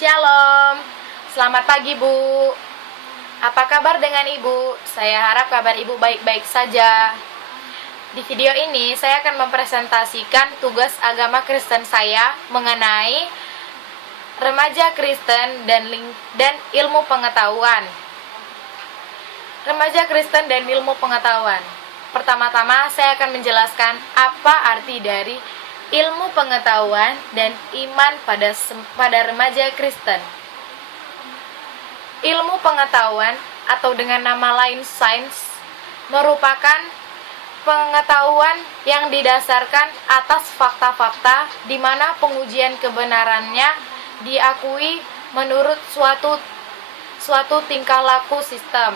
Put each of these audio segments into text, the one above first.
Shalom, selamat pagi Bu. Apa kabar dengan Ibu? Saya harap kabar Ibu baik-baik saja. Di video ini saya akan mempresentasikan tugas agama Kristen saya mengenai remaja Kristen dan ilmu pengetahuan. Remaja Kristen dan ilmu pengetahuan. Pertama-tama saya akan menjelaskan apa arti dari ilmu pengetahuan dan iman pada remaja Kristen. Ilmu pengetahuan atau dengan nama lain sains merupakan pengetahuan yang didasarkan atas fakta-fakta di mana pengujian kebenarannya diakui menurut suatu tingkah laku sistem.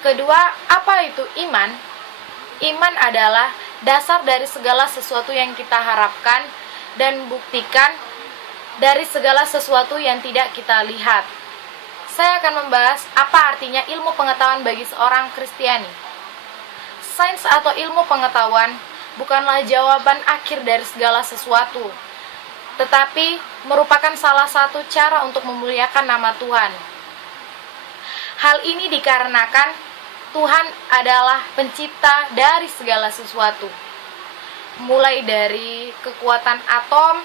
Kedua, apa itu iman? Iman adalah dasar dari segala sesuatu yang kita harapkan dan buktikan dari segala sesuatu yang tidak kita lihat. Saya akan membahas apa artinya ilmu pengetahuan bagi seorang Kristiani. Sains atau ilmu pengetahuan bukanlah jawaban akhir dari segala sesuatu, tetapi merupakan salah satu cara untuk memuliakan nama Tuhan. Hal ini dikarenakan Tuhan adalah pencipta dari segala sesuatu, mulai dari kekuatan atom,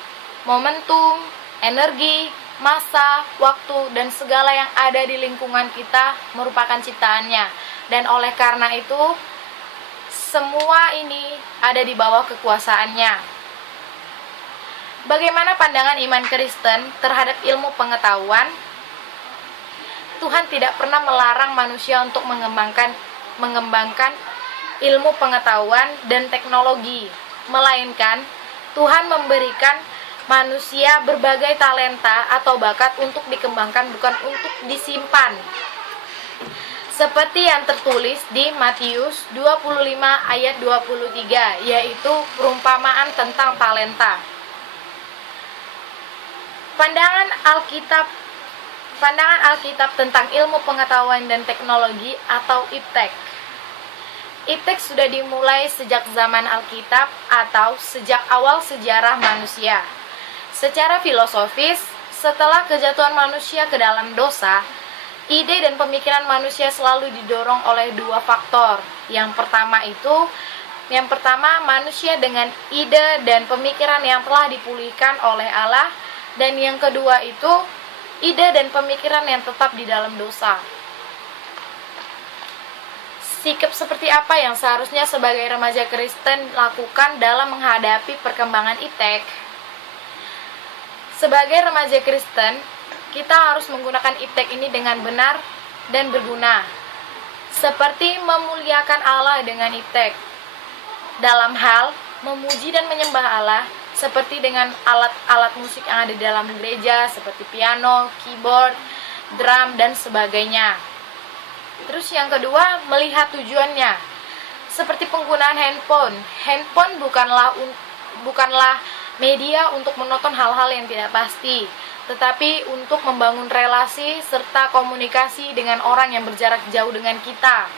momentum, energi, massa, waktu, dan segala yang ada di lingkungan kita merupakan ciptaannya. Dan oleh karena itu, semua ini ada di bawah kekuasaannya. Bagaimana pandangan iman Kristen terhadap ilmu pengetahuan? Tuhan tidak pernah melarang manusia untuk mengembangkan ilmu pengetahuan dan teknologi, melainkan Tuhan memberikan manusia berbagai talenta atau bakat untuk dikembangkan, bukan untuk disimpan. Seperti yang tertulis di Matius 25 ayat 23, yaitu perumpamaan tentang talenta. Pandangan Alkitab tentang ilmu pengetahuan dan teknologi atau IPTEK. IPTEK sudah dimulai sejak zaman Alkitab atau sejak awal sejarah manusia. Secara filosofis, setelah kejatuhan manusia ke dalam dosa, ide dan pemikiran manusia selalu didorong oleh dua faktor. Yang pertama manusia dengan ide dan pemikiran yang telah dipulihkan oleh Allah, dan yang kedua itu ide dan pemikiran yang tetap di dalam dosa. Sikap seperti apa yang seharusnya sebagai remaja Kristen lakukan dalam menghadapi perkembangan IPTEK? Sebagai remaja Kristen, kita harus menggunakan IPTEK ini dengan benar dan berguna. Seperti memuliakan Allah dengan IPTEK. Dalam hal memuji dan menyembah Allah, seperti dengan alat-alat musik yang ada di dalam gereja seperti piano, keyboard, drum, dan sebagainya. Terus yang kedua, melihat tujuannya. Seperti penggunaan handphone. Handphone bukanlah media untuk menonton hal-hal yang tidak pasti, tetapi untuk membangun relasi serta komunikasi dengan orang yang berjarak jauh dengan kita.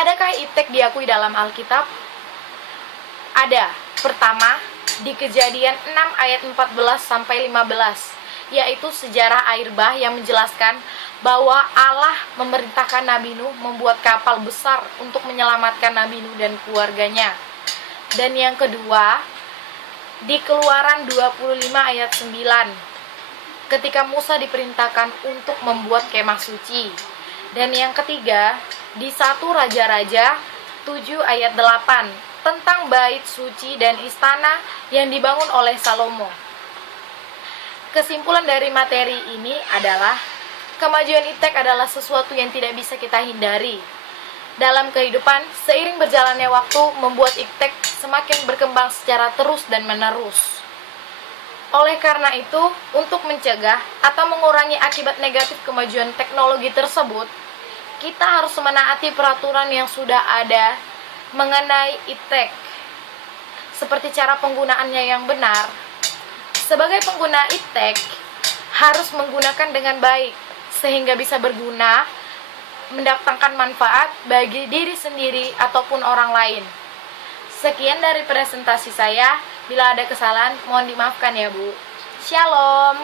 Adakah IPTEK diakui dalam Alkitab? Ada. Pertama, di Kejadian 6 ayat 14-15, yaitu sejarah air bah yang menjelaskan bahwa Allah memerintahkan Nabi Nuh membuat kapal besar untuk menyelamatkan Nabi Nuh dan keluarganya. Dan yang kedua, di Keluaran 25 ayat 9, ketika Musa diperintahkan untuk membuat kemah suci. Dan yang ketiga, di 1 Raja-Raja 7 ayat 8, tentang bait suci dan istana yang dibangun oleh Salomo. Kesimpulan dari materi ini adalah kemajuan IPTEK adalah sesuatu yang tidak bisa kita hindari. Dalam kehidupan, seiring berjalannya waktu membuat IPTEK semakin berkembang secara terus dan menerus. Oleh karena itu, untuk mencegah atau mengurangi akibat negatif kemajuan teknologi tersebut, kita harus menaati peraturan yang sudah ada mengenai IPTEK, seperti cara penggunaannya yang benar. Sebagai pengguna IPTEK harus menggunakan dengan baik sehingga bisa berguna, mendatangkan manfaat bagi diri sendiri ataupun orang lain. Sekian dari presentasi saya. Bila ada kesalahan, mohon dimaafkan ya Bu. Shalom.